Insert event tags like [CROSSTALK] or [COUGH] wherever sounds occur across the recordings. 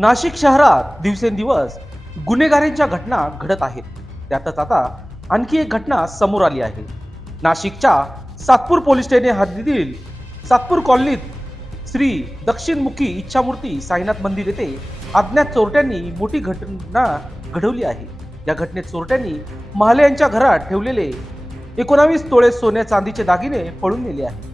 नाशिक शहरात दिवसेंदिवस गुन्हेगारींच्या घटना घडत आहेत. त्यातच आता आणखी एक घटना समोर आली आहे. नाशिकच्या सातपूर पोलीस स्टेशन हद्दीतील सातपूर कॉलनीत श्री दक्षिणमुखी इच्छामूर्ती साईनाथ मंदिर येथे अज्ञात चोरट्यांनी मोठी घटना घडवली आहे. या घटनेत चोरट्यांनी महाले यांच्या घरात ठेवलेले एकोणावीस तोळे सोन्या चांदीचे दागिने पळून नेले आहेत.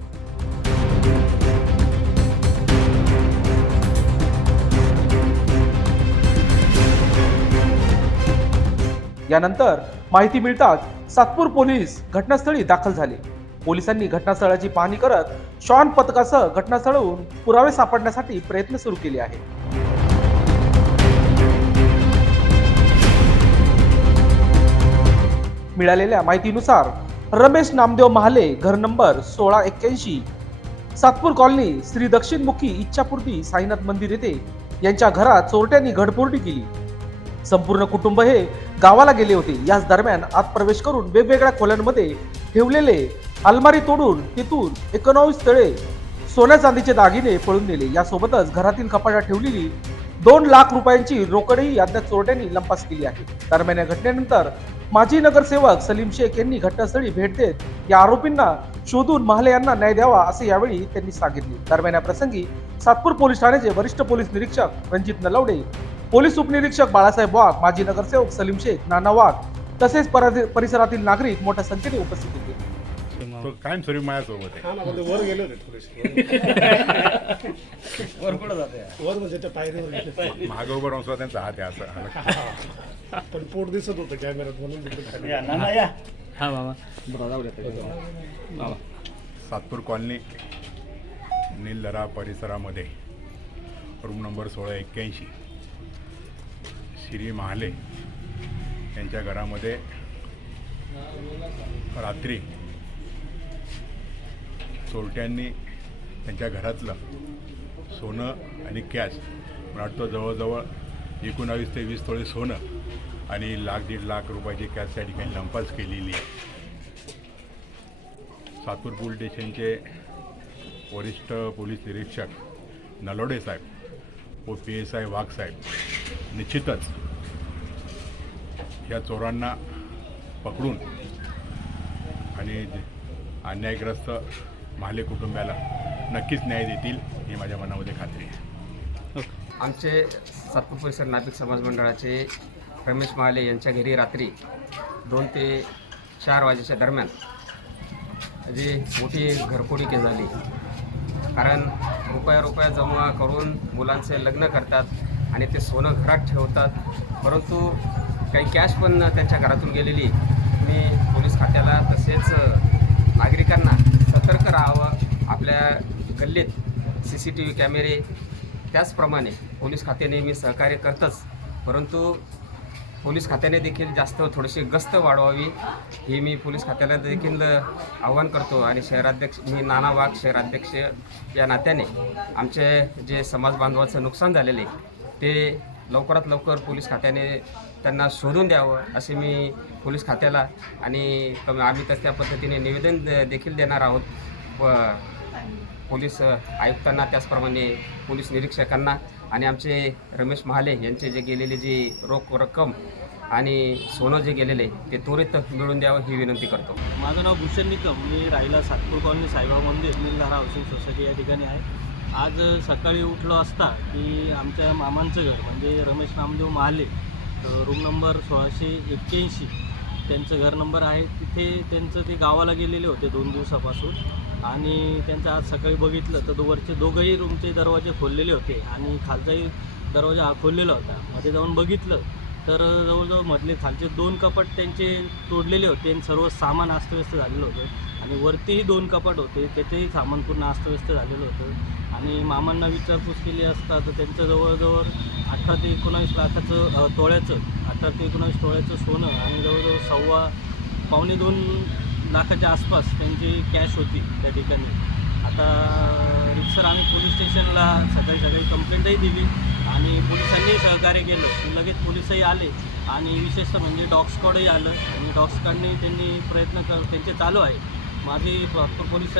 यानंतर माहिती मिळताच सातपूर पोलीस घटनास्थळी दाखल झाले. पोलिसांनी घटनास्थळाची पाहणी करत शॉन पथकासह घटनास्थळाहून पुरावे सापडण्यासाठी प्रयत्न सुरू केले आहेत. मिळालेल्या माहितीनुसार रमेश नामदेव महाले घर नंबर सोळा एक्क्याऐंशी सातपूर कॉलनी श्री दक्षिणमुखी इच्छापूर्ती साईनाथ मंदिर येथे यांच्या घरात चोरट्यांनी घडफोडी केली. संपूर्ण कुटुंब हे गावाला गेले होते. याच दरम्यान आत प्रवेश करून वेगवेगळ्या खोल्यांमध्ये ठेवलेले अलमारी तोडून तिथून एकोणावीस तळे सोन्या चांदीचे दागिने पळून नेले. यासोबतच घरातील कपाटात ठेवलेली दोन लाख रुपयांची रोकडही अज्ञात चोरट्यांनी लंपास केली आहे. दरम्यान या घटनेनंतर माजी नगरसेवक सलीम शेख यांनी घटनास्थळी भेट देत या आरोपींना शोधून महाले यांना न्याय द्यावा असे यावेळी त्यांनी सांगितले. दरम्यान या प्रसंगी सातपूर पोलीस ठाण्याचे वरिष्ठ पोलीस निरीक्षक रणजित नलवडे पोलीस उपनिरीक्षक बाळासाहेब वाघ माजी नगरसेवक सलीम शेख नाना वाघ तसेच परा- परिसरातील नागरिक मोठ्या संख्येने उपस्थित होते. तो माझ्यासोबत आहे. हा म्हणजे वर गेले होते थोडेसे [LAUGHS] वर कुठं जाते? वर म्हणजे त्या पायरीवर गेले मागं उभं राहून सुद्धा त्यांचा हात आहे असं. [LAUGHS] पण पोट दिसत होतं कॅमेऱ्यात म्हणून तिकडे खाली. हा सातपूर कॉलनी नीलदरा परिसरामध्ये. रूम नंबर सोळा एक्क्याऐंशी. श्री महाले यांच्या घरामध्ये रात्री चोरट्यांनी त्यांच्या घरातलं सोनं आणि कॅश मला वाटतं जवळजवळ एकोणावीस ते वीस तोळे सोनं आणि लाख दीड लाख रुपयाची कॅश त्या ठिकाणी लंपास केलेली आहे. पोलीस स्टेशनचे वरिष्ठ पोलीस निरीक्षक नलोडे साहेब व पी एस आय वाघ साहेब निश्चितच. या चोरांना पकडून आणि अन्यायग्रस्त महाले कुटुंबाला नक्कीच न्याय देतील ही माझ्या मनामध्ये खात्री आहे. आमचे सातपूर परिसर नाभिक समाज मंडळाचे रमेश महाले यांच्या घरी रात्री दोन ते चार वाजेच्या दरम्यान जी मोठी घरफोडी केली झाली. कारण रुपया रुपया जमा करून मुलांचे लग्न करतात. आणि ते सोनं घरात ठेवतात. परंतु काही कॅश पण त्यांच्या घरातून गेलेली. मी पोलीस खात्याला तसेच नागरिकांना सतर्क राहावं. आपल्या गल्लीत सी सी टी व्ही कॅमेरे त्याचप्रमाणे पोलीस खाते नेहमी सहकार्य करतच. परंतु पोलीस खात्याने देखील जास्त थोडीशी गस्त वाढवावी हे मी पोलीस खात्याला देखील आव्हान करतो. आणि शहराध्यक्ष मी नाना वाघ शहराध्यक्ष या नात्याने आमचे जे समाज बांधवाचं नुकसान झालेले ते लवकरात लवकर पोलीस खात्याने त्यांना शोधून द्यावं असे मी पोलीस खात्याला आणि कमी आम्ही तस त्या पद्धतीने निवेदन देखील देणार आहोत. व पोलीस आयुक्तांना त्याचप्रमाणे पोलीस निरीक्षकांना आणि आमचे रमेश महाले यांचे जे गेलेले जी रोख रक्कम आणि सोनं जे गेलेले ते त्वरित मिळून द्यावं ही विनंती करतो. माझं नाव भूषण निकम. मी राहिला सातपूर कॉलनी साईबाबा मंदिर नीलधारा हाऊसिंग सोसायटी या ठिकाणी आहे. आज सकाळी उठलो असता की आमच्या मामांचं घर म्हणजे रमेश नामदेव महाले रूम नंबर सोळाशे एक्क्याऐंशी. त्यांचं घर नंबर आहे. तिथे त्यांचं ते गावाला गेलेले होते दोन दिवसापासून. आणि त्यांचं आज सकाळी बघितलं तर वरचे दोघंही रूमचे दरवाजे खोललेले होते. आणि खालचाही दरवाजा हा खोललेला होता. मध्ये जाऊन बघितलं तर जवळजवळ मधले खालचे दोन कपाट त्यांचे तोडलेले होते आणि सर्व सामान अस्तव्यस्त झालेलं होतं. आणि वरतीही दोन कपाट होते त्याचेही सामान पूर्ण अस्तव्यस्त झालेलं होतं. आणि मामांना विचारपूस केली असता तर त्यांचं जवळजवळ अठरा ते एकोणावीस लाखाचं तोळ्याचं अठरा ते एकोणावीस तोळ्याचं सोनं आणि जवळजवळ सव्वा पावणे दोन लाखाच्या आसपास त्यांची कॅश होती त्या ठिकाणी. आता रिक्सर आम्ही पोलीस स्टेशनला सकाळी सकाळी कंप्लेंटही दिली. आणि पोलिसांनी सहकार्य केलं. लगेच पोलीसही आले आणि विशेषतः म्हणजे डॉग स्क्वॉडही आलं आणि डॉग स्क्वॉडने त्यांनी प्रयत्न कर त्यांचे चालू आहे. माझी प्रॉपर पोलीस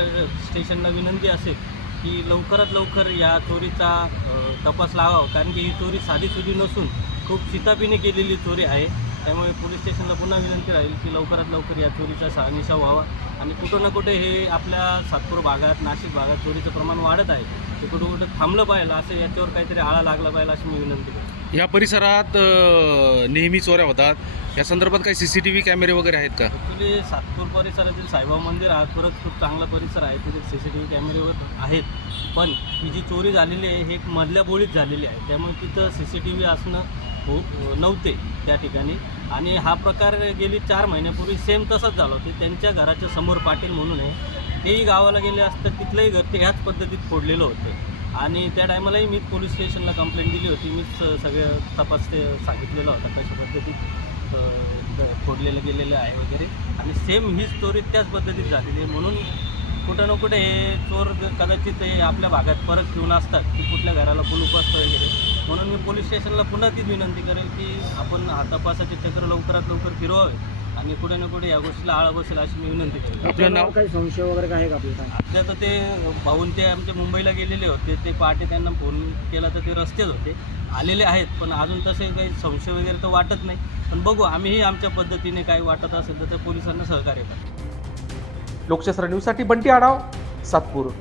स्टेशनला विनंती असेल की लवकरात लवकर या चोरीचा तपास लावावा. कारण की ही चोरी साधीसुधी नसून खूप शितापीने केलेली चोरी आहे. त्यामुळे पोलीस स्टेशनला पुन्हा विनंती राहील की लवकरात लवकर या चोरीचा शहानिशा व्हावा. आणि कुठं ना कुठे हे आपल्या सातपूर भागात नाशिक भागात चोरीचं प्रमाण वाढत आहे. ते कुठं कुठं थांबलं पाहिजे असं याच्यावर काहीतरी आळा लागला पाहिजे अशी मी विनंती करतो. या परिसरात अ, नेहमी चोऱ्या होतात. या संदर्भात काही सी सी टी व्ही कॅमेरे वगैरे आहेत का? ॲक्च्युली सातपूर परिसरातील साईबाबा मंदिर हा खरंच खूप चांगला परिसर आहे. तिथे सी सी टी व्ही कॅमेरेवर आहेत. पण ही जी चोरी झालेली आहे हे एक मधल्या बोळीत झालेली आहे. त्यामुळे तिथं सी सी टी व्ही असणं खूप नव्हते त्या ठिकाणी. आणि हा प्रकार गेली चार महिन्यापूर्वी सेम तसाच झाला होता. त्यांच्या घराच्या समोर पाटील म्हणून आहे. तेही गावाला गेले असतं तिथलंही घर ते ह्याच पद्धतीत फोडलेलं होतं. आणि त्या टायमालाही मीच पोलीस स्टेशनला कंप्लेंट दिली होती. मीच सगळं तपास ते सांगितलेलं होता कशा पद्धतीत फोडलेलं गेलेलं आहे वगैरे. आणि सेम हीच चोरी त्याच पद्धतीत झालेली आहे. म्हणून कुठं ना कुठे हे चोर कदाचित हे आपल्या भागात परत घेऊन असतात. की कुठल्या घराला कुलूप असतं वगैरे. म्हणून मी पोलीस स्टेशनला पुन्हा तीच विनंती करेल की आपण हा तपासाचे चक्र लवकरात लवकर फिरवावे. आणि कुठे ना कुठे या गोष्टीला आळा बसेल अशी मी विनंती आपलं नाव काही संशय वगैरे आहे का आपल्याला आपल्या तर ते भाऊन ते आमच्या मुंबईला गेलेले होते. ते पहाटे त्यांना फोन केला तर ते रस्तेच होते. आलेले आहेत पण अजून तसे काही संशय वगैरे तर वाटत नाही. पण बघू आम्हीही आमच्या पद्धतीने काही वाटत असेल तर त्या पोलिसांना सहकार्य करू. लोकशास्त्र न्यूजसाठी बंटी आढाव सातपूर.